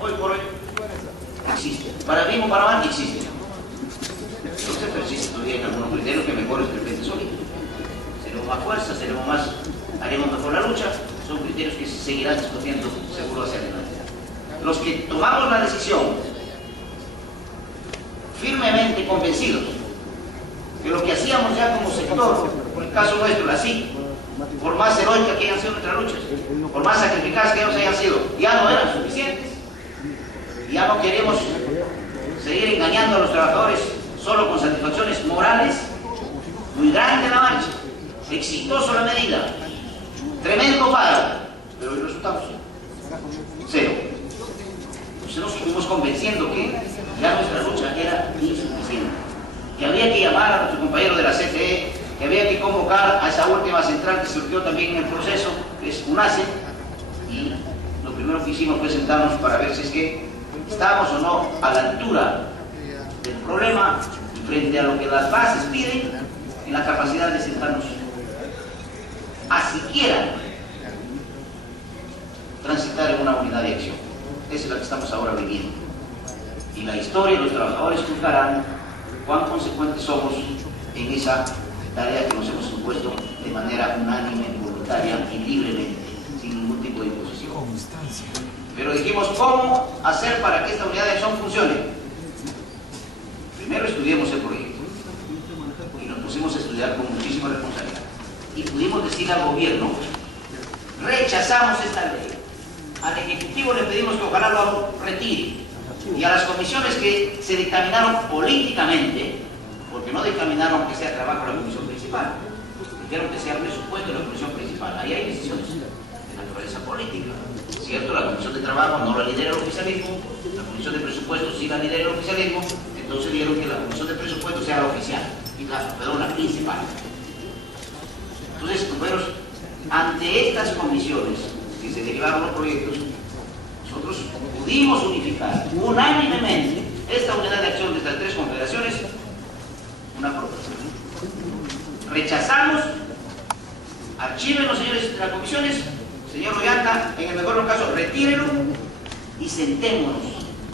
hoy por hoy existe. Para bien o para mal existe. Entonces persiste todavía en algunos criterios que mejores que el frente sólido. Seremos más fuerza, haremos mejor la lucha. Son criterios que se seguirán discutiendo seguro hacia adelante. Los que tomamos la decisión firmemente convencidos que lo que hacíamos ya como sector, por el caso nuestro, la SIC, por más heroica que hayan sido nuestras luchas, por más sacrificadas que ellos hayan sido, ya no eran suficientes. Ya no queremos seguir engañando a los trabajadores solo con satisfacciones morales. Muy grande la marcha, exitoso la medida, tremendo paro, pero los resultados cero. Entonces nos fuimos convenciendo que ya nuestra lucha era insuficiente, que había que llamar a nuestro compañero de la CTE, que había que convocar a esa última central que surgió también en el proceso, que es UNACE, y lo primero que hicimos fue sentarnos para ver si es que estábamos o no a la altura del problema y frente a lo que las bases piden, en la capacidad de sentarnos a siquiera transitar en una unidad de acción. Esa es la que estamos ahora viviendo. Y la historia y los trabajadores juzgarán cuán consecuentes somos en esa tarea que nos hemos impuesto de manera unánime, voluntaria y libremente, sin ningún tipo de imposición. Pero dijimos, ¿cómo hacer para que esta unidad de acción funcione? Primero estudiemos el proyecto. Y nos pusimos a estudiar con muchísima responsabilidad. Y pudimos decir al gobierno, rechazamos esta ley. Al Ejecutivo le pedimos que ojalá lo retire. Y a las comisiones que se dictaminaron políticamente, porque no dictaminaron que sea trabajo de la comisión principal, dijeron que sea presupuesto de la comisión principal. Ahí hay decisiones de naturaleza política. ¿Cierto? La comisión de trabajo no la lidera el oficialismo, la comisión de presupuestos sí la lidera el oficialismo, entonces dijeron que la comisión de presupuestos sea la oficial, la principal. Entonces, compañeros, ante estas comisiones que se derivaron los proyectos, nosotros pudimos unificar unánimemente esta unidad de acción de estas tres confederaciones, una propuesta. Rechazamos, archiven los señores de las comisiones, señor Ollanta, en el mejor de los casos, retírenlo y sentémonos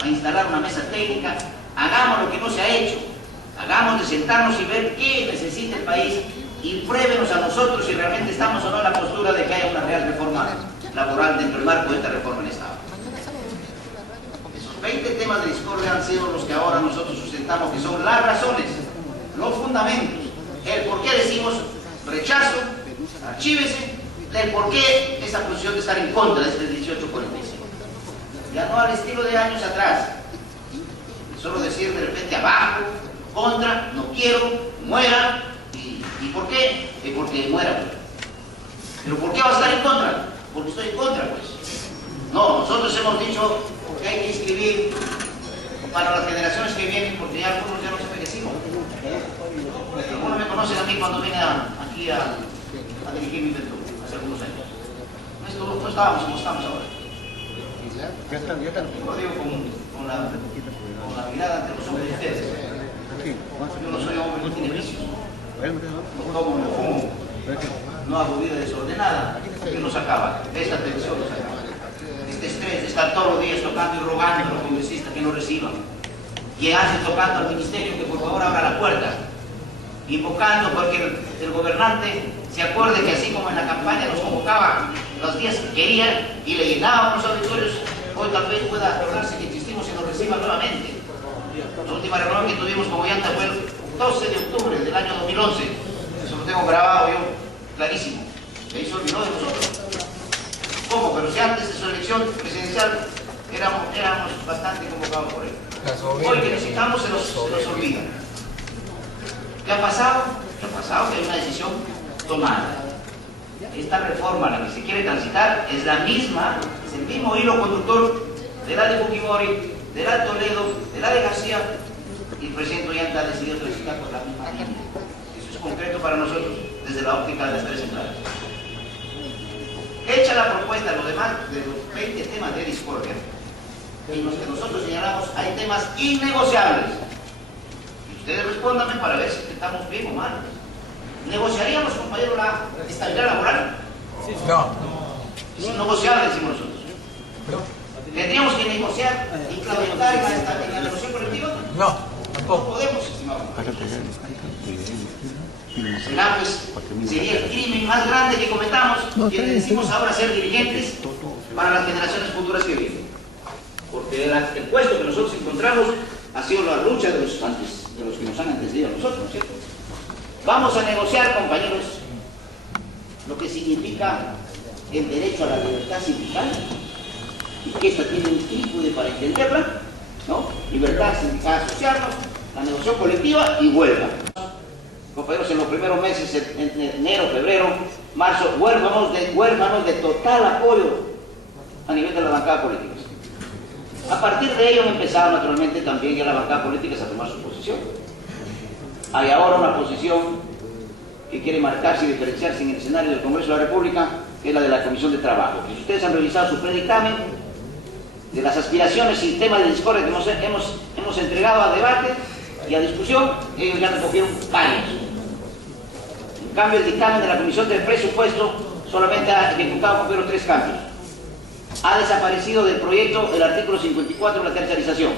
a instalar una mesa técnica, hagamos lo que no se ha hecho, hagamos de sentarnos y ver qué necesita el país y pruébenos a nosotros si realmente estamos o no en la postura de que haya una real reforma laboral dentro del marco de esta reforma en Estado. Esos 20 temas de discordia han sido los que ahora nosotros sustentamos, que son las razones, los fundamentos, el por qué decimos rechazo, archívese, el por qué esa posición de estar en contra de este 1845. Ya no al estilo de años atrás, solo decir de repente abajo, contra, no quiero, muera, ¿y por qué? Porque muera. ¿Pero por qué va a estar en contra? Porque estoy en contra, pues. No, nosotros hemos dicho que hay que inscribir para las generaciones que vienen, porque ya algunos ya nos envejecimos. Algunos me conocen a mí cuando vine aquí a dirigir mi inventor, hace algunos años. No estábamos como estamos ahora. Lo digo con la mirada ante los hombres de ustedes. Yo no soy hombre que tiene vicios. No tomo, no fumo, no hago vida desordenada. ¿Qué nos acaba? Esta tensión nos acaba. Este estrés de estar todos los días tocando y rogando a los congresistas que no reciban. Que hacen tocando al ministerio que por favor abra la puerta. Invocando porque el gobernante se acuerde que así como en la campaña nos convocaba los días que quería y le llenábamos los auditorios, hoy tal vez pueda acordarse que existimos y nos reciban nuevamente. La última reunión que tuvimos con Ollanta fue el 12 de octubre del año 2011. Eso lo tengo grabado yo, clarísimo. Se hizo olvidó de nosotros. ¿Cómo? Pero si antes de su elección presidencial éramos bastante convocados por él. Hoy que necesitamos se nos olvida. ¿Qué ha pasado? ¿Qué ha pasado? Que hay una decisión tomada. Esta reforma a la que se quiere transitar es la misma, es el mismo hilo conductor de la de Fujimori, de la de Toledo, de la de García, y el presidente Ollanta ha decidido transitar por la misma línea. Eso es concreto para nosotros desde la óptica de las tres centrales. Hecha la propuesta, los demás de los 20 temas de discordia, en los que nosotros señalamos hay temas innegociables. Y ustedes respóndanme para ver si estamos bien o mal. ¿Negociaríamos, compañero, la estabilidad laboral? No. Es innegociable, decimos nosotros. ¿Tendríamos que negociar y claudicar en la negociación colectiva? No, No podemos, estimado. Será, pues, sería el crimen más grande que cometamos, quienes decimos ahora ser dirigentes para las generaciones futuras que vienen. Porque el puesto que nosotros encontramos ha sido la lucha de los que nos han antecedido a nosotros, ¿cierto? Vamos a negociar, compañeros, lo que significa el derecho a la libertad sindical, y que esta tiene un trípode para entenderla, ¿no? Libertad sindical, asociarnos, la negociación colectiva y huelga. Compañeros, en los primeros meses, en enero, febrero, marzo, huérfanos de total apoyo a nivel de la bancada política. A partir de ello han empezado naturalmente también ya las bancadas políticas a tomar su posición. Hay ahora una posición que quiere marcarse y diferenciarse en el escenario del Congreso de la República, que es la de la Comisión de Trabajo. Que si ustedes han revisado su predictamen, de las aspiraciones y temas de discordia que hemos entregado a debate y a discusión, ellos ya recogieron varios. En cambio, el dictamen de la Comisión del Presupuesto solamente ha ejecutado por 3 cambios. Ha desaparecido del proyecto el artículo 54 de la tercerización.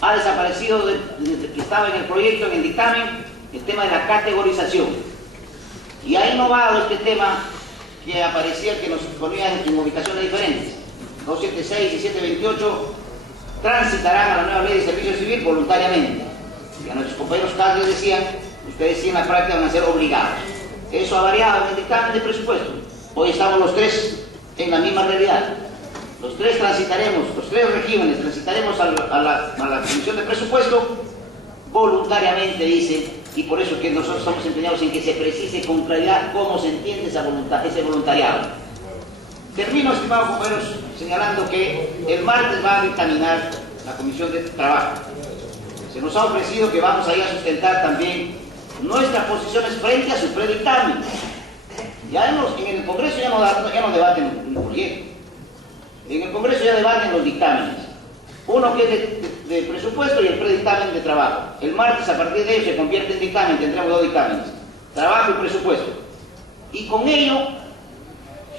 Ha desaparecido que estaba en el proyecto, en el dictamen, el tema de la categorización. Y ha innovado este tema que aparecía, que nos ponía en ubicaciones diferentes. 276 y 728 transitarán a la nueva ley de servicio civil voluntariamente. Y a nuestros compañeros Carlos decían, ustedes sí en la práctica van a ser obligados. Eso ha variado en el dictamen de presupuesto. Hoy estamos los 3 en la misma realidad. Los 3 transitaremos, los 3 regímenes transitaremos a la Comisión de Presupuesto voluntariamente, dice, y por eso es que nosotros estamos empeñados en que se precise con claridad cómo se entiende ese voluntariado. Termino, estimados compañeros, señalando que el martes va a dictaminar la Comisión de Trabajo. Se nos ha ofrecido que vamos a ir a sustentar también nuestras posiciones frente a su predictamen. Ya en el Congreso ya no debaten un proyecto. En el Congreso ya debaten los dictámenes. Uno que es de presupuesto y el predictamen de trabajo. El martes, a partir de ello, se convierte en dictamen. Tendremos 2 dictámenes. Trabajo y presupuesto. Y con ello,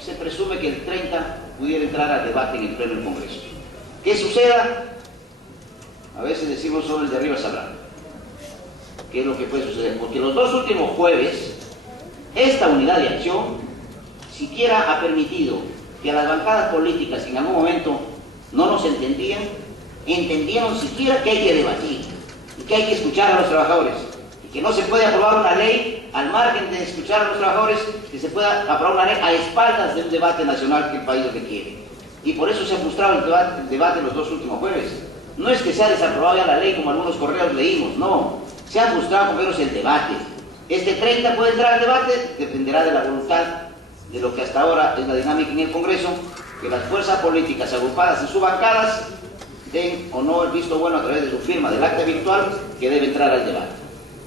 se presume que el 30 pudiera entrar al debate en el pleno del Congreso. ¿Qué suceda? A veces decimos solo el de arriba sabrá. ¿Qué es lo que puede suceder? Porque los 2 últimos jueves, esta unidad de acción siquiera ha permitido que a las bancadas políticas que en algún momento no nos entendieron siquiera que hay que debatir y que hay que escuchar a los trabajadores y que no se puede aprobar una ley al margen de escuchar a los trabajadores, que se pueda aprobar una ley a espaldas de un debate nacional que el país requiere. Y por eso se ha frustrado el debate los 2 últimos jueves. No es que se ha desaprobado ya la ley como algunos correos leímos, no. Se ha frustrado con menos el debate. Este 30 puede entrar al debate, dependerá de la voluntad de lo que hasta ahora es la dinámica en el Congreso, que las fuerzas políticas agrupadas en sus bancadas den o no el visto bueno a través de su firma del acta virtual que debe entrar al debate.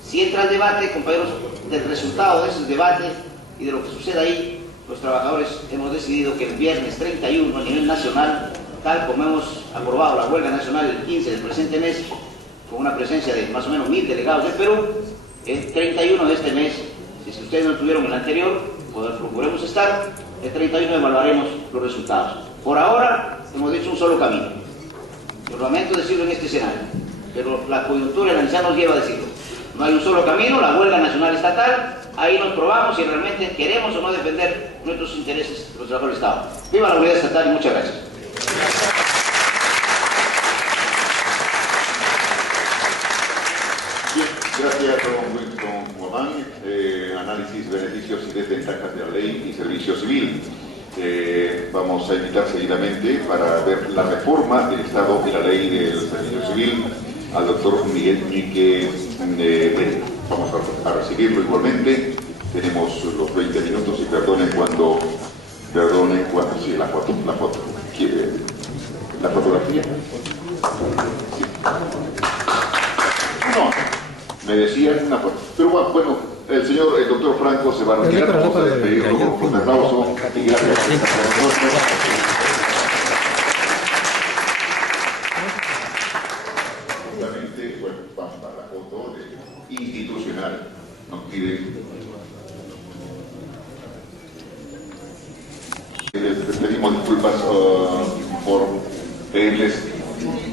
Si entra al debate, compañeros, del resultado de ese debate y de lo que suceda ahí, los trabajadores hemos decidido que el viernes 31 a nivel nacional, tal como hemos aprobado la huelga nacional el 15 del presente mes, con una presencia de más o menos 1000 delegados del Perú, el 31 de este mes, si es que ustedes no estuvieron en el anterior, pues procuremos estar, el 31 evaluaremos los resultados. Por ahora hemos hecho un solo camino. Yo lamento decirlo en este escenario, pero la coyuntura y la necesidad nos lleva a decirlo. No hay un solo camino, la huelga nacional estatal, ahí nos probamos si realmente queremos o no defender nuestros intereses de los trabajadores del Estado. Viva la unidad estatal y muchas gracias. Bien, gracias don Winston Guamán. Análisis, beneficios y desventajas de la ley y servicio civil. Vamos a invitar seguidamente para ver la reforma del Estado y la ley del servicio civil al doctor Miguel Ñique. Vamos a recibirlo igualmente. Tenemos los 20 minutos y perdone cuando sí, la fotografía. Sí. No, me decían una foto. Pero bueno, el doctor Franco se va a retirar. Vamos a despedirlo con un fuerte aplauso y gracias. Obviamente, bueno, vamos para la foto institucional. Nos piden. Les pedimos disculpas por pedirles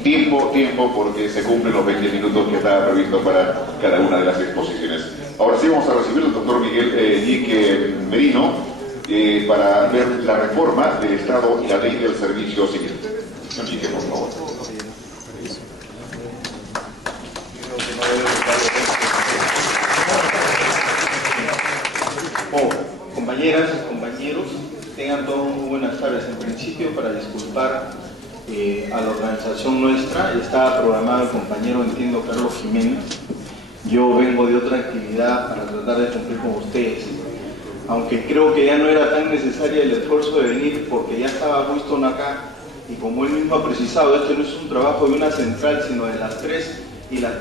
tiempo porque se cumplen los 20 minutos que estaba previsto para cada una de las exposiciones. Ahora sí vamos a recibir al doctor Miguel Ñique Merino para ver la reforma del Estado y la ley del servicio civil. Señor Ñique, por favor. Compañeras, compañeros, tengan todos muy buenas tardes. En principio, para disculpar a la organización nuestra, estaba programado el compañero, entiendo, Carlos Jiménez. Yo vengo de otra actividad para tratar de cumplir con ustedes, aunque creo que ya no era tan necesario el esfuerzo de venir porque ya estaba Winston acá, y como él mismo ha precisado, esto no es un trabajo de una central, sino de las tres, y las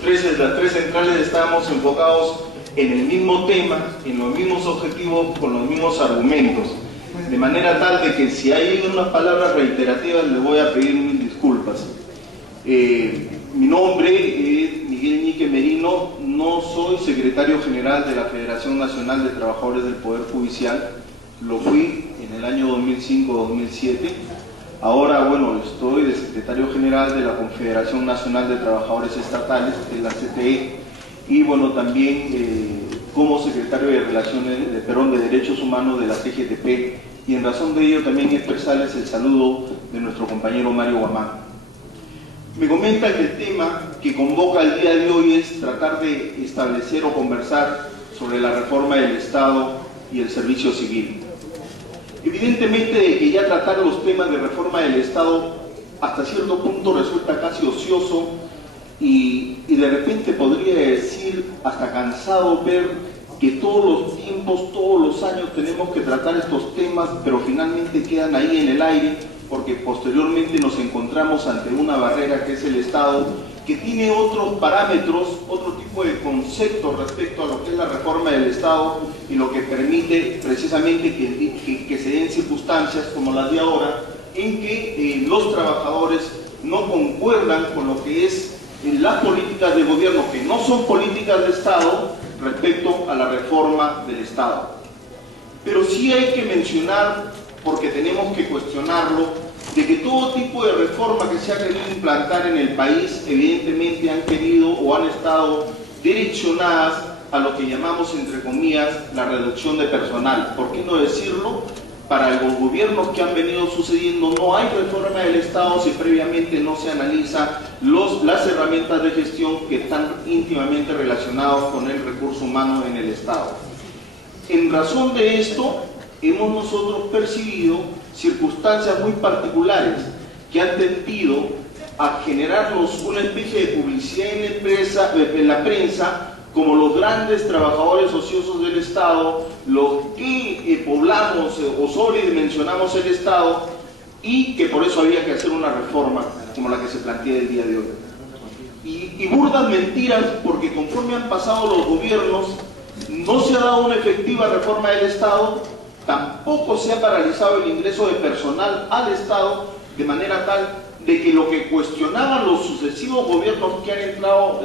tres centrales estábamos enfocados en el mismo tema, en los mismos objetivos, con los mismos argumentos, de manera tal de que si hay unas palabras reiterativas les voy a pedir mil disculpas. Mi nombre es Miguel Ñique Merino, no soy secretario general de la Federación Nacional de Trabajadores del Poder Judicial, lo fui en el año 2005-2007, ahora bueno, estoy de secretario general de la Confederación Nacional de Trabajadores Estatales, que es la CTE, y bueno, también como secretario de Relaciones de Derechos Humanos de la CGTP, y en razón de ello también expresarles el saludo de nuestro compañero Mario Guamán. Me comenta que el tema que convoca el día de hoy es tratar de establecer o conversar sobre la reforma del Estado y el servicio civil. Evidentemente de que ya tratar los temas de reforma del Estado hasta cierto punto resulta casi ocioso y de repente podría decir hasta cansado ver que todos los tiempos, todos los años tenemos que tratar estos temas, pero finalmente quedan ahí en el aire, porque posteriormente nos encontramos ante una barrera que es el Estado, que tiene otros parámetros, otro tipo de conceptos respecto a lo que es la reforma del Estado y lo que permite precisamente que se den circunstancias como las de ahora, en que los trabajadores no concuerdan con lo que es las políticas de gobierno, que no son políticas de Estado, respecto a la reforma del Estado. Pero sí hay que mencionar, porque tenemos que cuestionarlo, de que todo tipo de reforma que se ha querido implantar en el país, evidentemente han querido o han estado direccionadas a lo que llamamos, entre comillas, la reducción de personal. ¿Por qué no decirlo? Para los gobiernos que han venido sucediendo no hay reforma del Estado si previamente no se analiza las herramientas de gestión que están íntimamente relacionadas con el recurso humano en el Estado. En razón de esto, hemos nosotros percibido circunstancias muy particulares que han tendido a generarnos una especie de publicidad en la prensa como los grandes trabajadores ociosos del Estado, los que poblamos o sobredimensionamos el Estado, y que por eso había que hacer una reforma como la que se plantea el día de hoy. Y burdas mentiras, porque conforme han pasado los gobiernos, no se ha dado una efectiva reforma del Estado, tampoco se ha paralizado el ingreso de personal al Estado, de manera tal de que lo que cuestionaban los sucesivos gobiernos que han entrado,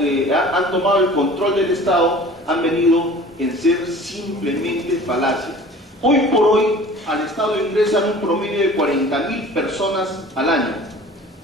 han tomado el control del Estado, han venido en ser simplemente falacias. Hoy por hoy al Estado ingresan un promedio de 40.000 personas al año.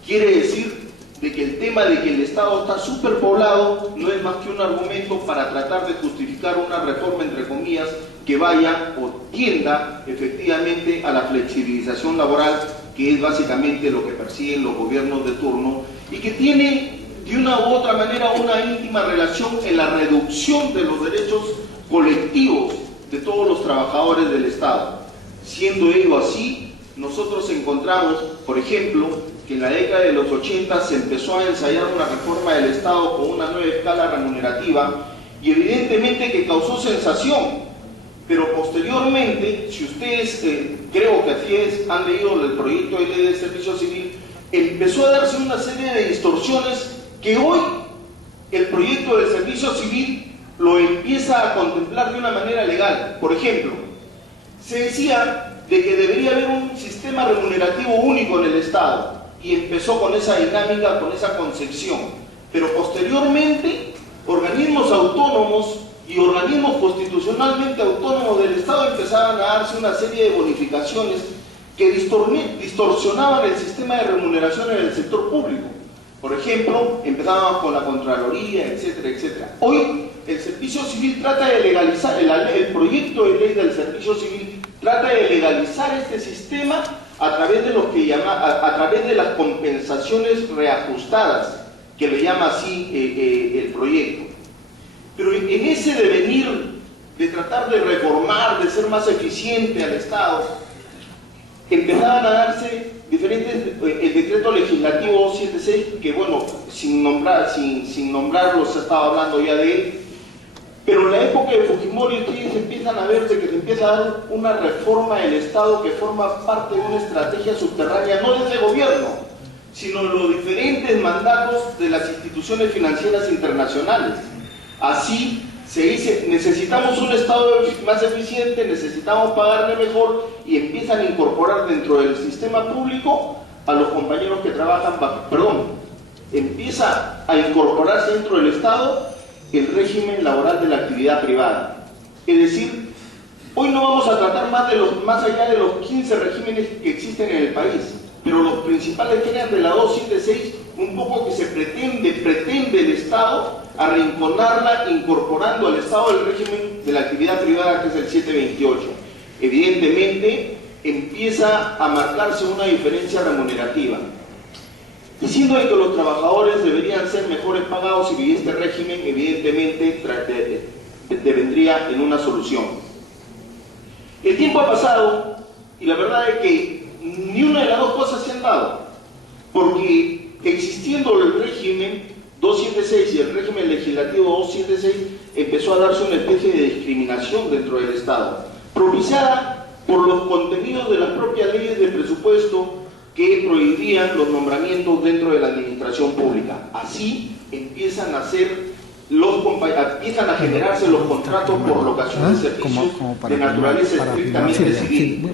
Quiere decir de que el tema de que el Estado está superpoblado no es más que un argumento para tratar de justificar una reforma, entre comillas, que vaya o tienda efectivamente a la flexibilización laboral, que es básicamente lo que persiguen los gobiernos de turno, y que tiene de una u otra manera una íntima relación en la reducción de los derechos colectivos de todos los trabajadores del Estado. Siendo ello así, nosotros encontramos, por ejemplo, que en la década de los 80 se empezó a ensayar una reforma del Estado con una nueva escala remunerativa, y evidentemente que causó sensación. Pero posteriormente, si ustedes, creo que así es, han leído el proyecto de ley del servicio civil, empezó a darse una serie de distorsiones que hoy el proyecto del servicio civil lo empieza a contemplar de una manera legal. Por ejemplo, se decía de que debería haber un sistema remunerativo único en el Estado, y empezó con esa dinámica, con esa concepción. Pero posteriormente, organismos autónomos y organismos constitucionalmente autónomos del Estado empezaban a darse una serie de bonificaciones que distorsionaban el sistema de remuneraciones del sector público. Por ejemplo, empezábamos con la Contraloría, etcétera, etcétera. Hoy el Servicio Civil trata de legalizar, el proyecto de ley del Servicio Civil trata de legalizar este sistema a través de lo que llama, a través de las compensaciones reajustadas, que le llama así el proyecto. Pero en ese devenir de tratar de reformar, de ser más eficiente al Estado, empezaban a darse diferentes, el decreto legislativo 276, que bueno, sin nombrarlo se estaba hablando ya de él, pero en la época de Fujimori ustedes empiezan a ver de que se empieza a dar una reforma del Estado que forma parte de una estrategia subterránea, no de ese gobierno, sino de los diferentes mandatos de las instituciones financieras internacionales. Así se dice, necesitamos un Estado más eficiente, necesitamos pagarle mejor, y empiezan a incorporar dentro del sistema público a los compañeros que trabajan empieza a incorporarse dentro del Estado el régimen laboral de la actividad privada. Es decir, hoy no vamos a tratar más allá de los 15 regímenes que existen en el país, pero los principales que eran de la 276, un poco que se pretende el Estado arrinconarla incorporando al Estado el régimen de la actividad privada, que es el 728. Evidentemente empieza a marcarse una diferencia remunerativa, diciendo que los trabajadores deberían ser mejores pagados, y este régimen evidentemente vendría en una solución. El tiempo ha pasado y la verdad es que ni una de las dos cosas se han dado, porque existiendo el régimen 276 y el régimen legislativo 276, empezó a darse una especie de discriminación dentro del Estado, propiciada por los contenidos de las propias leyes de presupuesto que prohibían los nombramientos dentro de la administración pública. Así empiezan a generarse los contratos por locación de servicios de naturaleza estrictamente civil.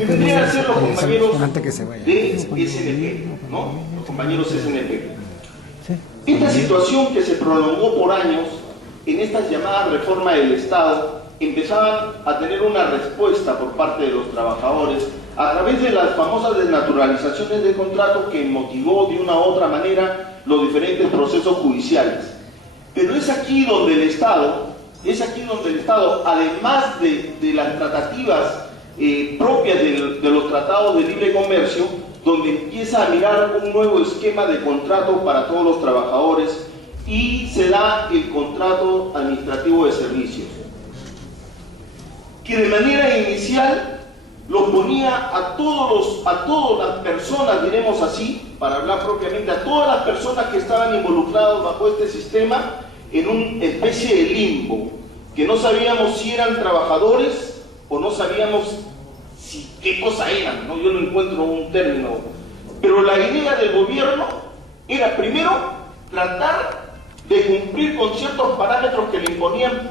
Y vendrían a ser los compañeros de SNP, ¿no? Los compañeros SNP. Esta situación que se prolongó por años, en estas llamadas reformas del Estado, empezaban a tener una respuesta por parte de los trabajadores a través de las famosas desnaturalizaciones de contrato que motivó de una u otra manera los diferentes procesos judiciales. Pero es aquí donde el Estado, además de las tratativas propias de los tratados de libre comercio, donde empieza a mirar un nuevo esquema de contrato para todos los trabajadores, y se da el contrato administrativo de servicios, que de manera inicial los ponía a todas las personas, diremos así, para hablar propiamente, a todas las personas que estaban involucradas bajo este sistema, en una especie de limbo, que no sabíamos si eran trabajadores o no sabíamos qué cosa eran, ¿no? Yo no encuentro un término, pero la idea del gobierno era primero tratar de cumplir con ciertos parámetros que le imponían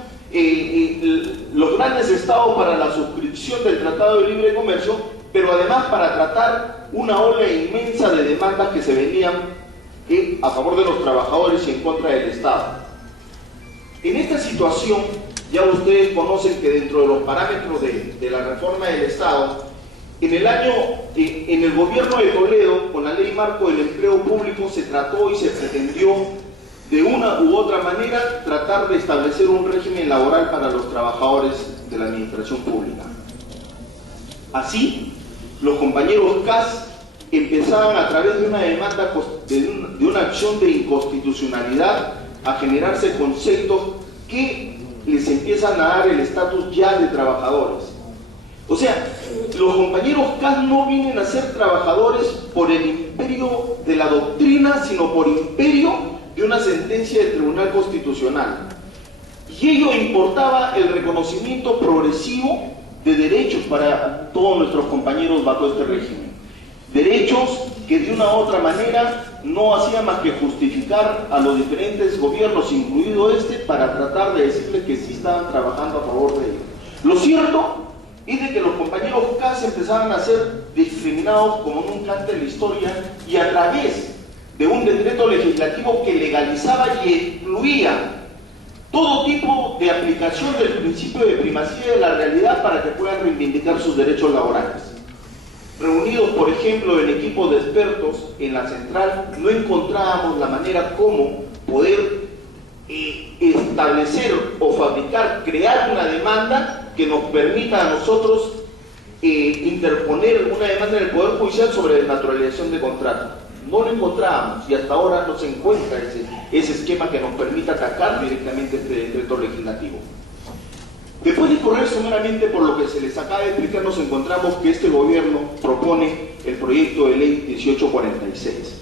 los grandes estados para la suscripción del Tratado de Libre Comercio, pero además para tratar una ola inmensa de demandas que se venían a favor de los trabajadores y en contra del Estado. En esta situación, ya ustedes conocen que dentro de los parámetros de la reforma del Estado, en el gobierno de Toledo, con la Ley Marco del Empleo Público, se trató y se pretendió de una u otra manera tratar de establecer un régimen laboral para los trabajadores de la administración pública. Así, los compañeros CAS empezaban a través de una demanda, de una acción de inconstitucionalidad, a generarse conceptos que les empiezan a dar el estatus ya de trabajadores. O sea, los compañeros CAS no vienen a ser trabajadores por el imperio de la doctrina, sino por imperio de una sentencia del Tribunal Constitucional. Y ello importaba el reconocimiento progresivo de derechos para todos nuestros compañeros bajo este régimen. Derechos que de una u otra manera no hacían más que justificar a los diferentes gobiernos, incluido este, para tratar de decirles que sí estaban trabajando a favor de ellos. Lo cierto es de que los compañeros CAS empezaban a ser discriminados como nunca antes en la historia, y a través de un decreto legislativo que legalizaba y excluía todo tipo de aplicación del principio de primacía de la realidad para que puedan reivindicar sus derechos laborales. reunidos, por ejemplo, en equipos de expertos en la central, no encontrábamos la manera como poder establecer o fabricar, crear una demanda que nos permita a nosotros interponer una demanda en el Poder Judicial sobre desnaturalización de contrato. No lo encontrábamos y hasta ahora no se encuentra ese esquema que nos permita atacar directamente este decreto legislativo. Después de correr sumeramente por lo que se les acaba de explicar, nos encontramos que este gobierno propone el proyecto de ley 1846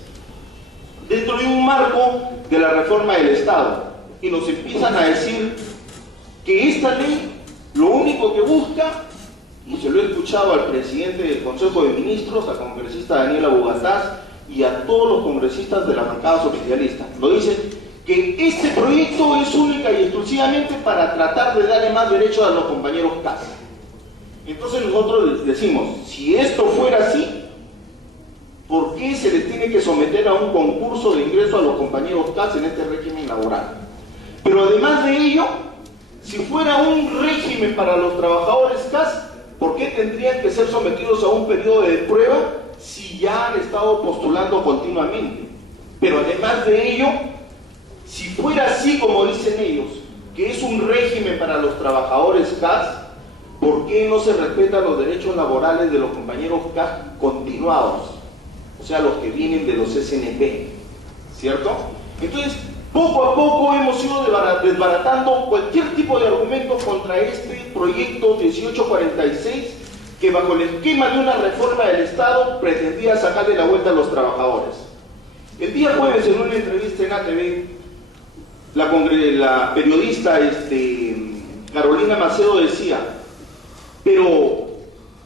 dentro de un marco de la reforma del Estado, y nos empiezan a decir que esta ley lo único que busca, y se lo he escuchado al presidente del Consejo de Ministros, al congresista Daniel Abogataz y a todos los congresistas de las bancadas oficialistas, lo dicen, que este proyecto es única y exclusivamente para tratar de darle más derechos a los compañeros CAS. Entonces nosotros decimos, si esto fuera así, ¿por qué se les tiene que someter a un concurso de ingreso a los compañeros CAS en este régimen laboral? Pero además de ello, si fuera un régimen para los trabajadores CAS, ¿por qué tendrían que ser sometidos a un periodo de prueba si ya han estado postulando continuamente? Pero además de ello, si fuera así como dicen ellos, que es un régimen para los trabajadores CAS, ¿por qué no se respetan los derechos laborales de los compañeros CAS continuados? O sea, los que vienen de los SNP, ¿cierto? Entonces, poco a poco hemos ido desbaratando cualquier tipo de argumento contra este proyecto 1846, que bajo el esquema de una reforma del Estado pretendía sacarle la vuelta a los trabajadores. El día jueves, en una entrevista en ATV, la periodista Carolina Macedo decía, pero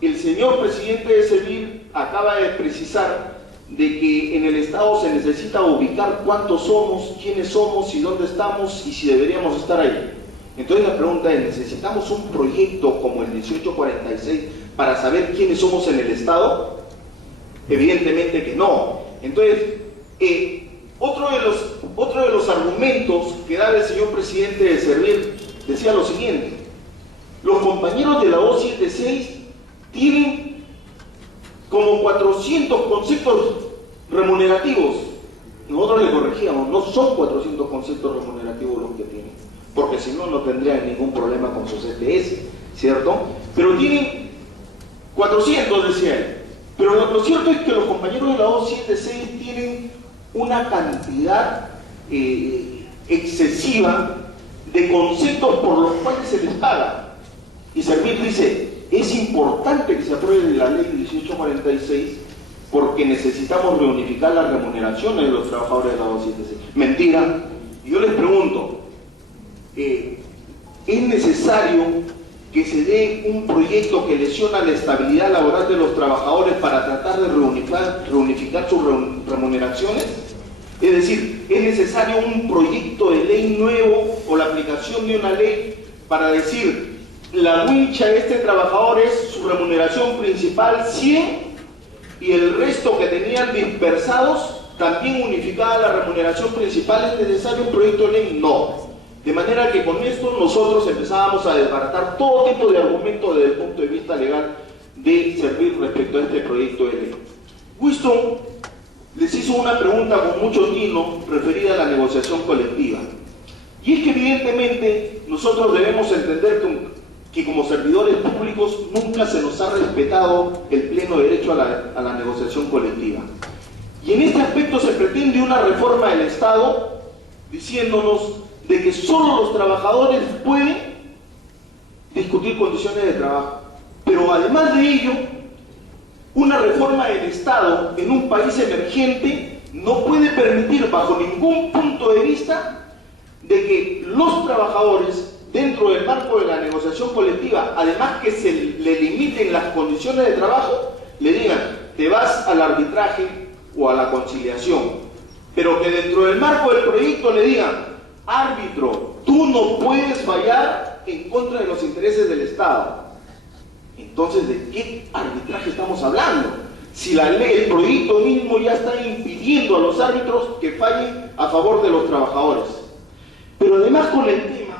el señor presidente de SEBIL acaba de precisar de que en el Estado se necesita ubicar cuántos somos, quiénes somos y dónde estamos y si deberíamos estar ahí. Entonces la pregunta es, ¿necesitamos un proyecto como el 1846 para saber quiénes somos en el Estado? Evidentemente que no. Entonces, otro de los argumentos que daba el señor presidente de SEBIL decía lo siguiente: los compañeros de la 276 tienen como 400 conceptos remunerativos. Nosotros le corregíamos, no son 400 conceptos remunerativos los que tienen, porque si no, no tendrían ningún problema con sus ETS, ¿cierto? Pero tienen 400, decía él. Pero lo cierto es que los compañeros de la 276 tienen una cantidad excesiva de conceptos por los cuales se les paga. Y SEBIL dice, es importante que se apruebe la ley 1846 porque necesitamos reunificar las remuneraciones de los trabajadores de la 276. Mentira. Y yo les pregunto, ¿es necesario que se dé un proyecto que lesiona la estabilidad laboral de los trabajadores para tratar de reunificar sus remuneraciones? Es decir, ¿es necesario un proyecto de ley nuevo o la aplicación de una ley para decir, la wincha de este trabajador es su remuneración principal 100 y el resto que tenían dispersados también unificada la remuneración principal? ¿Es necesario un proyecto de ley? No. De manera que con esto nosotros empezábamos a desbaratar todo tipo de argumentos desde el punto de vista legal de SEBIL respecto a este proyecto de ley. Winston les hizo una pregunta con mucho tino referida a la negociación colectiva. Y es que evidentemente nosotros debemos entender que como servidores públicos nunca se nos ha respetado el pleno derecho a la negociación colectiva. Y en este aspecto se pretende una reforma del Estado diciéndonos de que solo los trabajadores pueden discutir condiciones de trabajo. Pero además de ello, una reforma del Estado en un país emergente no puede permitir bajo ningún punto de vista de que los trabajadores, dentro del marco de la negociación colectiva, además que se le limiten las condiciones de trabajo, le digan, te vas al arbitraje o a la conciliación. Pero que dentro del marco del proyecto le digan, árbitro, tú no puedes fallar en contra de los intereses del Estado. Entonces, ¿de qué arbitraje estamos hablando? Si la ley, el proyecto mismo ya está impidiendo a los árbitros que fallen a favor de los trabajadores. Pero además con el tema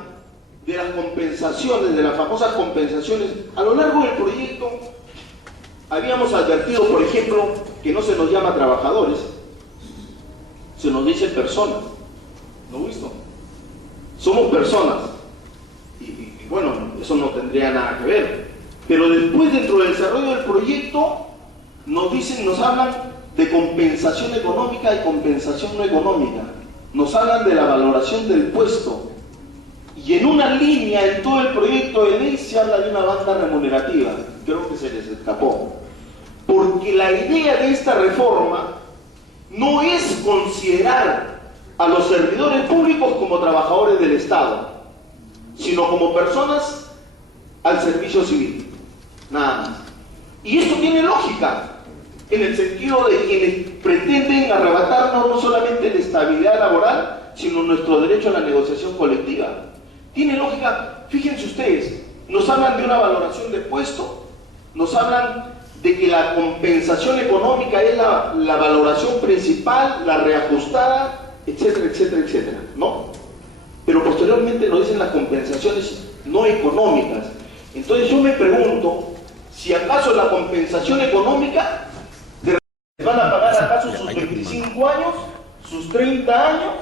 de las compensaciones, de las famosas compensaciones, a lo largo del proyecto habíamos advertido, por ejemplo, que no se nos llama trabajadores, se nos dice personas. ¿No he visto? Somos personas. Y bueno, eso no tendría nada que ver. Pero después, dentro del desarrollo del proyecto, nos hablan de compensación económica y compensación no económica. Nos hablan de la valoración del puesto. Y en una línea en todo el proyecto de ley se habla de una banda remunerativa. Creo que se les escapó. Porque la idea de esta reforma no es considerar a los servidores públicos como trabajadores del Estado, sino como personas al servicio civil. Nada más. Y esto tiene lógica, en el sentido de quienes pretenden arrebatarnos no solamente la estabilidad laboral, sino nuestro derecho a la negociación colectiva. Tiene lógica. Fíjense ustedes, nos hablan de una valoración de puesto, nos hablan de que la compensación económica es la valoración principal, la reajustada, etcétera, etcétera, etcétera, ¿no? Pero posteriormente nos dicen las compensaciones no económicas. Entonces yo me pregunto, si acaso la compensación económica van a pagar acaso sus 25 años, sus 30 años.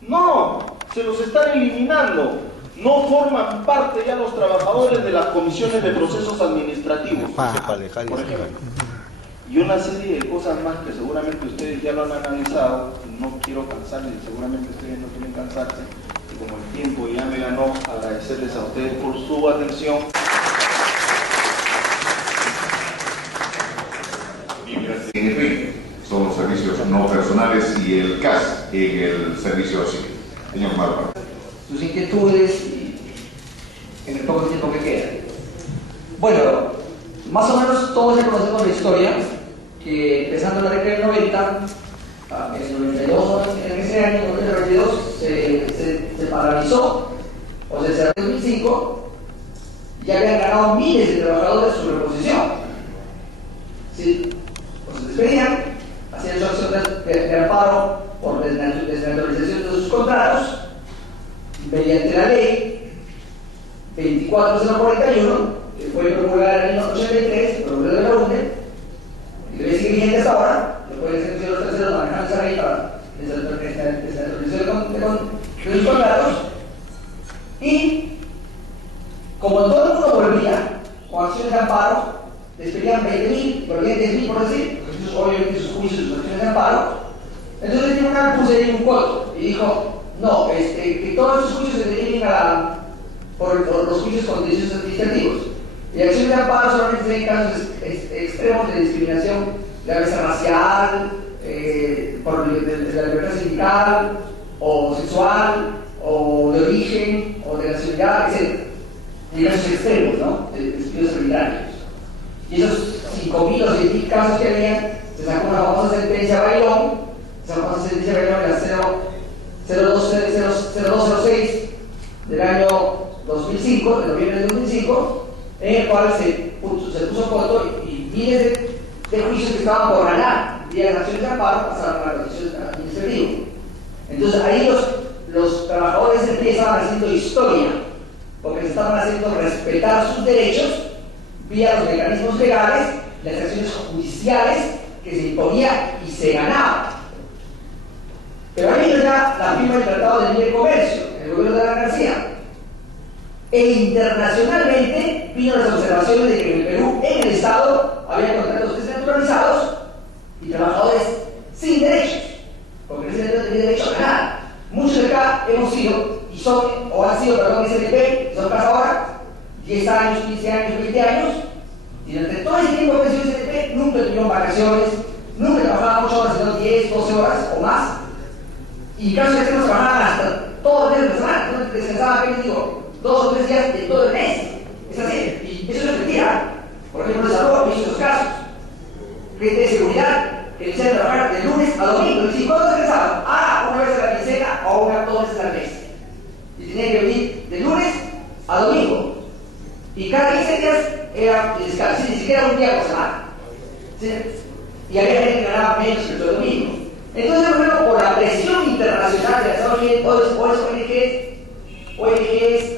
No, se los están eliminando. No forman parte ya los trabajadores de las comisiones de procesos administrativos, por ejemplo. Y una serie de cosas más que seguramente ustedes ya lo han analizado. No quiero cansarles, seguramente ustedes no quieren cansarse. Y como el tiempo ya me ganó, agradecerles a ustedes por su atención. En efecto, son los servicios no personales y el CAS en el servicio civil. Señor Marpa. Sus inquietudes y en el poco tiempo que queda. Bueno, más o menos todos ya conocemos la historia, que empezando en la década del 90, en el 92, en ese año, en el 92, se paralizó, o se cerró en 2005, ya habían ganado miles de trabajadores su reposición. ¿Sí? O se despedían, hacían su acción de amparo por desnaturalización de sus contratos, mediante la ley 24041, que fue promulgada en el año 83, promulgada de la UNE, y que sigue vigente hasta ahora. Después de que los terceros manejan esa ley para desnaturalización de sus contratos. Y como todo el mundo volvía con acciones de amparo, despedían 20.000, volvían 10.000 por decir, porque obviamente sus juicios, sus acciones de amparo. Entonces el tribunal puso ahí un coto y dijo: no, que todos esos juicios se deriven por los juicios contenciosos administrativos. Y acciones de amparo solamente se ven casos extremos de discriminación, de gravedad racial, por la libertad sindical, o sexual, o de origen, o de nacionalidad, etc. Y casos extremos, ¿no? De despidos arbitrarios. Y esos 5.000 o 6.000 casos que había, se sacó una famosa sentencia Bailón, esa famosa sentencia Bailón era 0206 del año 2005, de noviembre de 2005, en el cual se puso coto y miles de juicios que estaban por ganar vía las acciones de amparo pasaron a la justicia administrativa. Entonces ahí los trabajadores empezaban haciendo historia, porque se estaban haciendo respetar sus derechos vía los mecanismos legales, las acciones judiciales que se imponían y se ganaban. Pero ahí vino ya la firma del Tratado de Libre Comercio, el gobierno de Alan García. E internacionalmente vino las observaciones de que en el Perú, en el Estado, había contratos desnaturalizados y trabajadores sin derechos, porque ese no tenía derecho a nada. Muchos de acá hemos sido, y son, o han sido, perdón, SDP, son casi ahora, 10 años, 15 años, 20 años, y durante todo ese tiempo que he sido SDP, nunca tuvieron vacaciones, nunca trabajaban 8 horas, sino 10, 12 horas o más. Y casos extremos trabajaban hasta todos los días de la semana, entonces descansaban, ¿qué les digo? 2 o 3 días de todo el mes. Es así, y eso no es mentira. Por ejemplo, de salud, he visto esos casos. Gente de seguridad que decían trabajar de lunes a domingo. Y si ¿cuándo se descansaban? Una vez a la quincena o 2 veces al mes. Y tenían que venir de lunes a domingo. Y cada 15 días era de descanso, ni siquiera un día por semana. ¿Sí? Y había gente que ganaba menos que todo el domingo. Entonces, por ejemplo, por la presión internacional de las ONGs,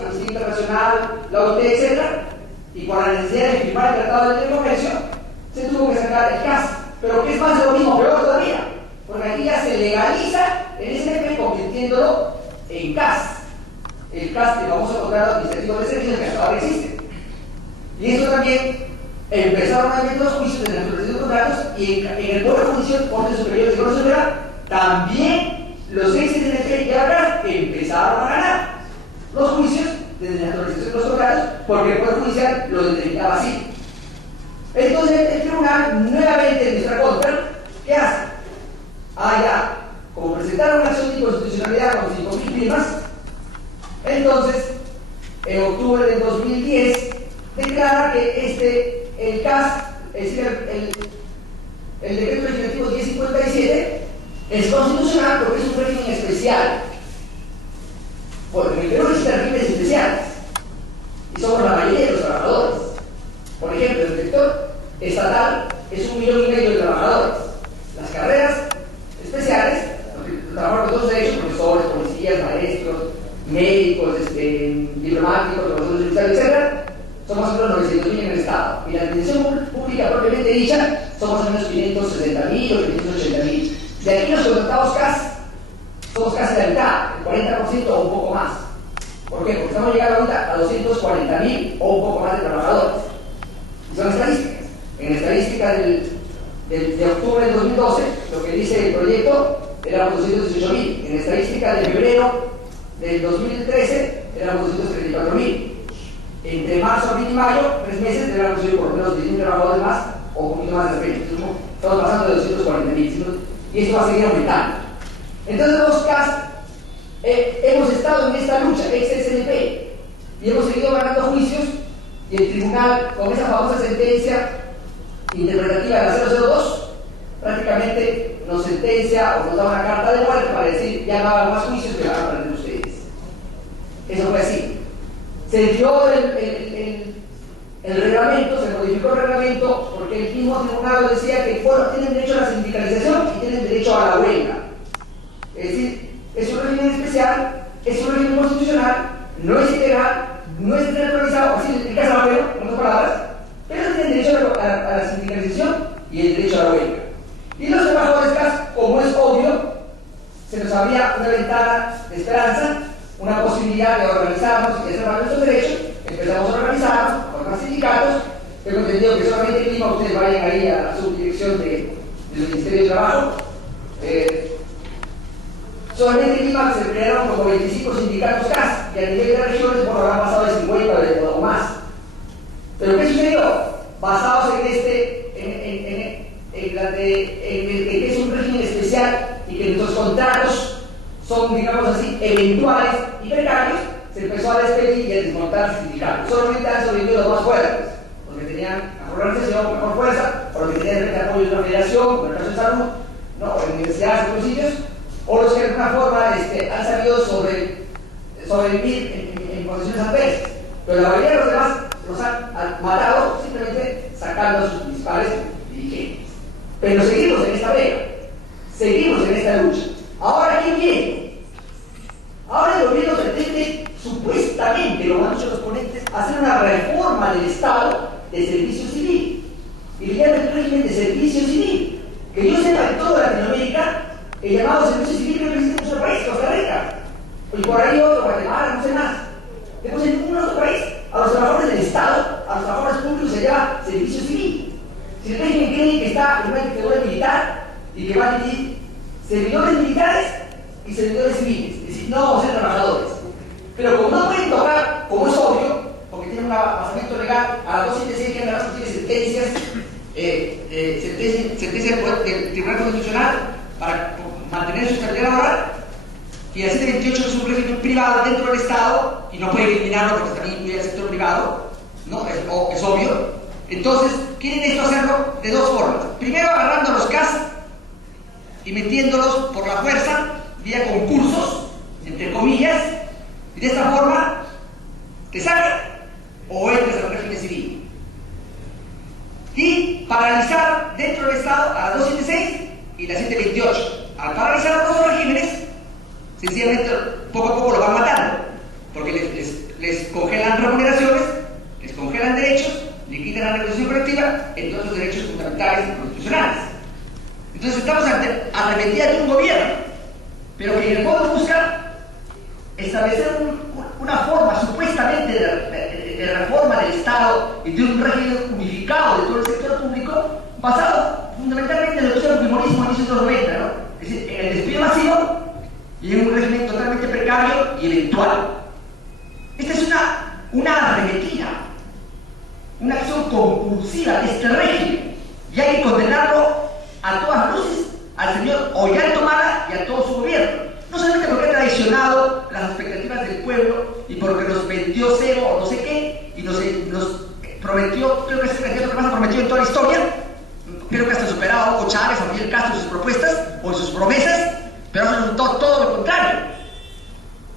Amnistía Internacional, la OIT, etc., y por la necesidad de firmar el Tratado de Libre Comercio, se tuvo que sacar el CAS, pero que es más de lo mismo, peor todavía, porque aquí ya se legaliza el SNP convirtiéndolo en CAS, el CAS, el famoso contrato administrativo de servicios que hasta ahora existe. Y esto también empezaron nuevamente los juicios de naturalización de contratos y en el Poder Judicial, Corte Superior de Corte Superior, también los ex SNP y ahora empezaron a ganar los juicios de naturalización de los contratos porque el Poder Judicial lo determinaba así. Entonces el tribunal nuevamente en nuestra contra, ¿qué hace? Ya, como presentaron una acción de inconstitucionalidad con 5.000 firmas, entonces en octubre del 2010 declara que el CAS, es decir, el decreto legislativo 1057 es constitucional porque es un régimen especial. Porque en el Perú existen regímenes especiales y somos la mayoría de los trabajadores. Por ejemplo, el sector estatal es 1,5 millones de trabajadores. Las carreras especiales, los trabajadores de todos derechos, profesores, policías, maestros, médicos, diplomáticos, profesores universitarios, etc., somos más o menos 900.000 en el Estado. Y la administración pública propiamente dicha somos más o menos 560.000 o 580.000. De aquí los contratados CAS somos casi la mitad, el 40% o un poco más. ¿Por qué? Porque estamos llegando ahorita a 240.000 o un poco más de trabajadores. Y son estadísticas. En la estadística de octubre del 2012, lo que dice el proyecto éramos 218.000. En la estadística de febrero del 2013 éramos 234.000. Entre marzo, abril y mayo, 3 meses, debemos subir por lo menos 10.000 trabajadores más o un poquito más de repente. Estamos pasando de 240.000 y esto va a seguir aumentando. Entonces los CAS hemos estado en esta lucha, ex-SNP, y hemos seguido ganando juicios y el tribunal, con esa famosa sentencia interpretativa de la 002, prácticamente nos sentencia o nos da una carta de muerte para decir ya no hagan más juicios que van a perder ustedes. Eso fue así. Se dio el reglamento, se modificó el reglamento porque el mismo tribunal decía que bueno, tienen derecho a la sindicalización y tienen derecho a la huelga. Es decir, es un régimen especial, es un régimen constitucional, no es ilegal, no es desnaturalizado, así en casa bueno, en otras palabras, pero tienen derecho a la sindicalización y el derecho a la huelga. Y los trabajadores CAS, como es obvio, se nos abría una ventana de esperanza, una posibilidad de organizarnos y hacer valer nuestros derechos. Empezamos a organizarnos con más sindicatos. Tengo entendido que solamente en Lima ustedes vayan ahí a la subdirección del Ministerio de Trabajo. Solamente en Lima se crearon como 25 sindicatos CAS y a nivel de regiones por habrán pasado de 50 o más. Pero ¿qué sucedió? Basados en que es un régimen especial y que nuestros contratos son, digamos así, eventuales y precarios, se empezó a despedir y a desmontar sindicatos. Solamente han sobrevivido los más fuertes, los que tenían mejor organización, mejor fuerza, o los que tenían el apoyo de una federación, como el caso de salud, ¿no? O en universidades, en otros sitios, o los que de alguna forma han sabido sobrevivir en condiciones adversas. Pero la mayoría de los demás los han matado simplemente sacando a sus principales dirigentes. Pero seguimos en esta vega, seguimos en esta lucha. Ahora, ¿quién viene? Ahora el gobierno pretende, supuestamente, lo han dicho los ponentes, hacer una reforma del Estado de servicio civil. Y le llaman el régimen de servicio civil. Que yo sepa, en toda Latinoamérica, el llamado servicio civil no existe en nuestro país, Costa Rica. Y por ahí otro, Guatemala, no sé más. Después en ningún otro país, a los trabajadores del Estado, a los trabajadores públicos se llama servicio civil. Si el régimen cree que está en una dictadura militar y que va a dividir servidores militares y servidores civiles, es decir, no vamos a ser trabajadores. Pero como no pueden tocar, como es obvio, porque tienen un basamento legal, a las 276 que han ganado tiene sentencia del Tribunal Constitucional para mantener su estabilidad laboral, y el 728 es un régimen privado dentro del Estado y no puede eliminarlo porque también incluye el sector privado, ¿no? Es obvio. Entonces, quieren esto hacerlo de dos formas. Primero, agarrando a los CAS y metiéndolos por la fuerza, vía concursos, entre comillas, y de esta forma te sacan o entras al régimen civil. Y paralizar dentro del Estado a la 276 y la 728. Al paralizar los dos regímenes, sencillamente poco a poco lo van matando, porque les congelan remuneraciones, les congelan derechos, le quitan de la negociación colectiva, entre otros derechos fundamentales y constitucionales. Entonces estamos ante arremetida de un gobierno, pero que en el fondo busca establecer una forma supuestamente de reforma del Estado y de un régimen unificado de todo el sector público, basado fundamentalmente en lo que es el fujimorismo a inicios de los 90, ¿no? Es decir, en el despido masivo y en un régimen totalmente precario y eventual. Esta es una arremetida, una acción compulsiva de este régimen, y hay que condenarlo a todas luces al señor Ollanta Humala y a todo su gobierno. No solamente porque ha traicionado las expectativas del pueblo y porque nos vendió cero o no sé qué, y nos prometió, creo que es lo que más ha prometido en toda la historia, creo que hasta superado a Hugo Chávez, a Fidel Castro en sus propuestas o en sus promesas, pero ha resultado todo lo contrario.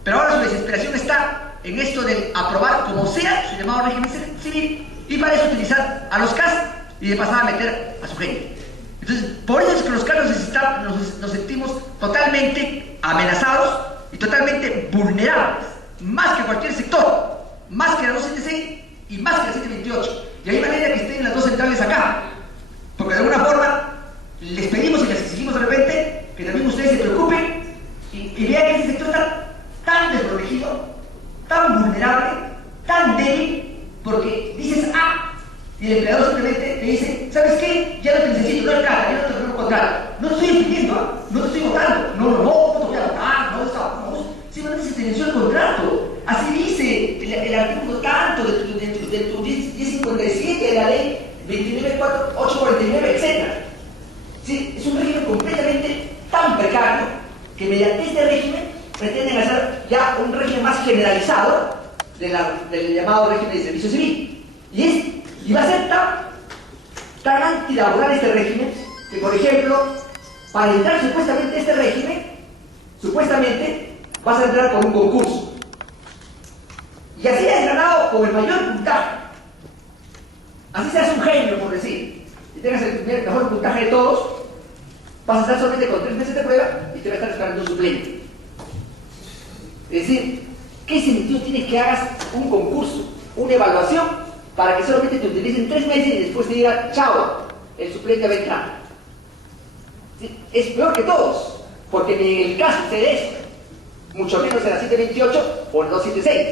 Pero ahora su desesperación está en esto de aprobar como sea su llamado régimen civil, y para eso utilizar a los CAS y de pasada a meter a su gente. Entonces, por eso es que los CAS nos sentimos totalmente amenazados y totalmente vulnerables, más que cualquier sector, más que la 276 y más que la 728. Y hay manera que estén las dos centrales acá, porque de alguna forma les pedimos y les exigimos de repente que también ustedes se preocupen y vean que este sector está tan desprotegido, tan vulnerable, tan débil, porque dices y el empleador simplemente te dice, ¿sabes qué? Ya no te necesito, no es cara, yo no te voy a contratar. No te estoy pidiendo, no te estoy votando, no te voy a votar, no, simplemente se te venció el contrato. Así dice el artículo tanto de tu 1057 de la ley 29.849, etc. Sí, es un régimen completamente tan precario que mediante este régimen pretenden hacer ya un régimen más generalizado del llamado régimen de servicio civil. Y va a ser tan antilaboral este régimen que, por ejemplo, para entrar supuestamente a este régimen, supuestamente vas a entrar por un concurso. Y así has ganado con el mayor puntaje. Así seas un genio, por decir, y tengas el mejor puntaje de todos, vas a estar solamente con 3 meses de prueba y te va a estar esperando un suplente. Es decir, ¿qué sentido tiene que hagas un concurso, una evaluación, para que solamente te utilicen 3 meses y después te digan, chao, el suplente va a entrar? ¿Sí? Es peor que todos, porque ni en el caso de esto, mucho menos en la 728 o en la 276.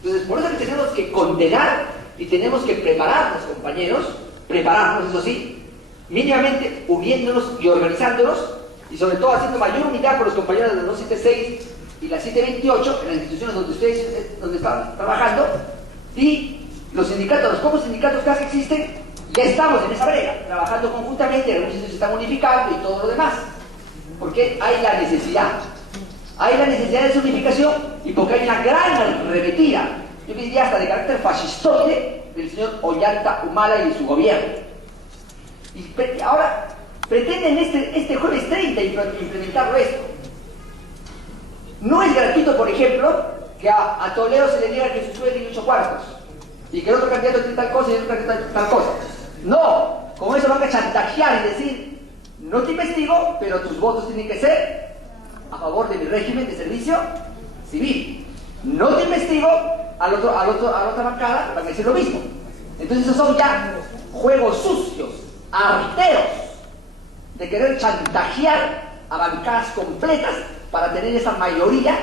Entonces, por eso que tenemos que condenar y tenemos que prepararnos, compañeros, prepararnos, eso sí, mínimamente uniéndonos y organizándonos, y sobre todo haciendo mayor unidad con los compañeros de la 276 y la 728, en las instituciones donde ustedes están trabajando, y los sindicatos, los pocos sindicatos que existen, ya estamos en esa brega, trabajando conjuntamente, algunos se están unificando y todo lo demás, porque hay la necesidad de su unificación, y porque hay una gran arremetida, yo diría hasta de carácter fascistoide, del señor Ollanta Humala y de su gobierno. Y ahora pretenden este jueves 30 implementarlo esto. No es gratuito, por ejemplo, que a Toledo se le diga que su sueldo tiene 8 cuartos, y que el otro candidato tiene tal cosa y el otro candidato tiene tal cosa. No, con eso van a chantajear y decir, no te investigo, pero tus votos tienen que ser a favor de mi régimen de servicio civil. No te investigo, a la otra bancada van a decir lo mismo. Entonces esos son ya juegos sucios, arteros, de querer chantajear a bancadas completas para tener esa mayoría,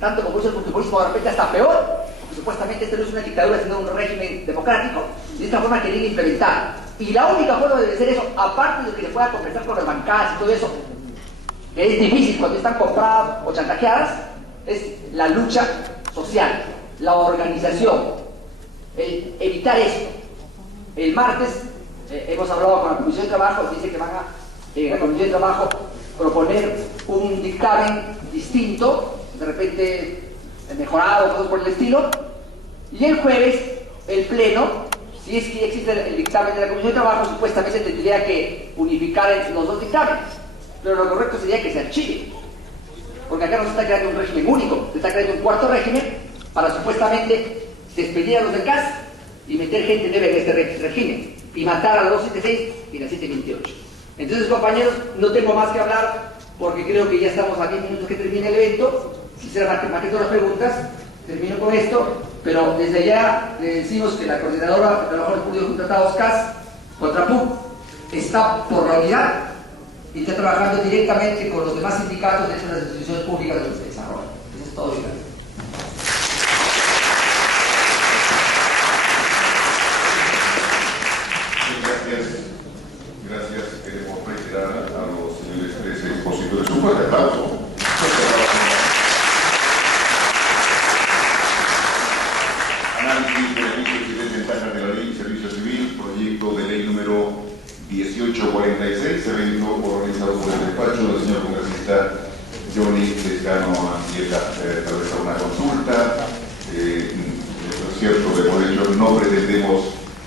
tanto como es el fujimorismo, de repente hasta peor, porque supuestamente esto no es una dictadura sino un régimen democrático, y de esta forma quieren implementar. Y la única forma de hacer eso, aparte de que se pueda conversar con las bancadas y todo eso, que es difícil cuando están compradas o chantajeadas, es la lucha social, la organización, el evitar esto. El martes hemos hablado con la Comisión de Trabajo, dice que van a, en la Comisión de Trabajo, proponer un dictamen distinto, de repente mejorado, cosas por el estilo, y el jueves el Pleno, si es que existe el dictamen de la Comisión de Trabajo, supuestamente tendría que unificar los dos dictámenes, pero lo correcto sería que se archive, porque acá no se está creando un régimen único, se está creando un cuarto régimen para supuestamente despedir a los del CAS y meter gente nueva en este régimen y matar a la 276 y la 728. Entonces, compañeros, no tengo más que hablar porque creo que ya estamos a 10 minutos que termine el evento. Quisiera más que todas las preguntas, termino con esto, pero desde ya le decimos que la Coordinadora de Trabajadores Públicos Contratados, CAS, contra PUC, está por la unidad y está trabajando directamente con los demás sindicatos dentro de las instituciones públicas donde se desarrollan. Eso es todo, gracias. Gracias. Queremos reiterar a los señores tres expositores un fuerte aplauso. Análisis, beneficios y desventajas de la Ley de Servicio Civil, proyecto de ley número 1846, evento organizado por el despacho del señor congresista Johnny Lescano Antieta. Tal vez a una consulta. Es cierto, de por hecho, no pretendemos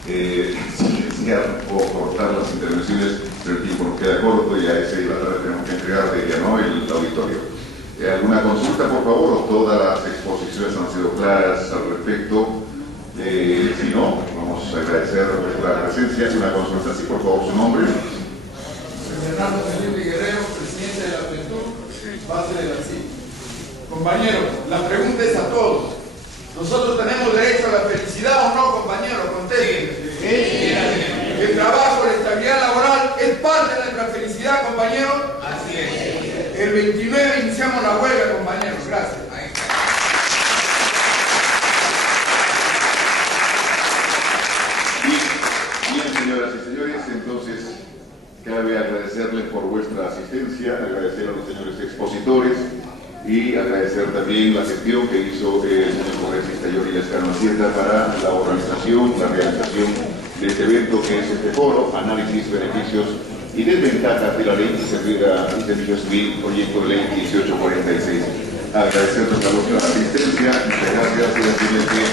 silenciar o cortar las intervenciones, pero el tiempo nos queda corto y a ese y la tarde tenemos que entregar de ella, ¿no?, el auditorio. ¿Alguna consulta, por favor? ¿O todas las exposiciones han sido claras al respecto? Si no, vamos a agradecer la presencia. Una consulta, sí, por favor, su nombre. Fernando Felipe Guerrero, presidente de la Juventud, base de la CIP. Compañeros, la pregunta es a todos. ¿Nosotros tenemos derecho a la felicidad o no, compañeros? Contesten. El trabajo, la estabilidad laboral es parte de nuestra felicidad, compañeros. Así es. El 29 iniciamos la huelga, compañeros. Gracias. Bien, señoras y señores, entonces cabe agradecerles por vuestra asistencia, agradecer a los señores expositores y agradecer también la gestión que hizo el señor congresista Johnny Lescano Antieta para la organización, la realización de este evento que es este foro, análisis, beneficios y desventajas de la Ley de Servicio Civil, proyecto de ley 1846. Agradecerles a vuestra asistencia, muchas gracias y decirles que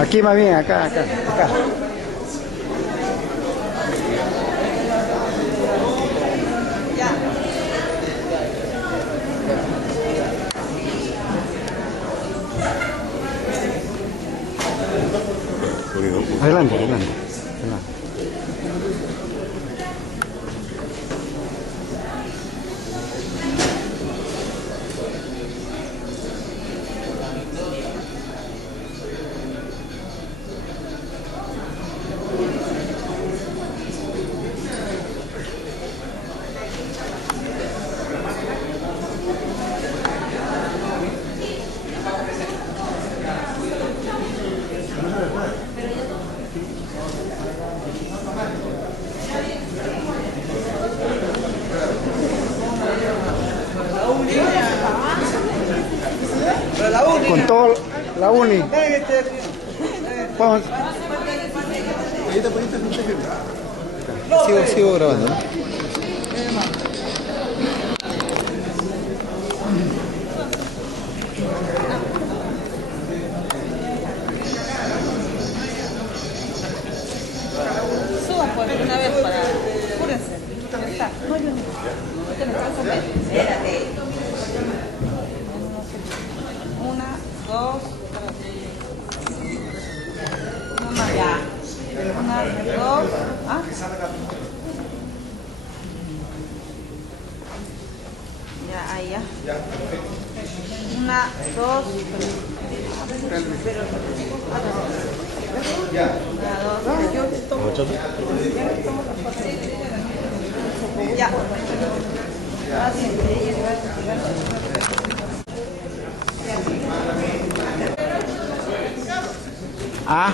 Aquí más bien, acá. Adelante. Con todo la uni. Vamos. Sigo grabando, ¿no? Suban por una vez para... Apúrense. Está. No, yo no. Usted me pasa a ver. Espérate. 1, 2, 3. Una más. Ya. 1, 2. ¿Ah? Ya, ahí ya. 1, 2, 3. Ya. 1, 2, 3. Yo tomo. Ya. Ah.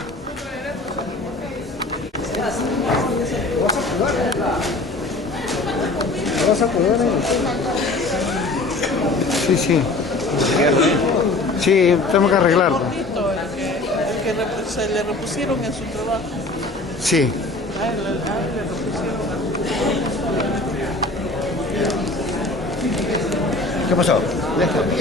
¿Vas a poder ahí? Sí. Sí, tengo que arreglarlo. que se le repusieron en su trabajo. Sí. A él le repusieron. ¿Qué pasó? Déjame.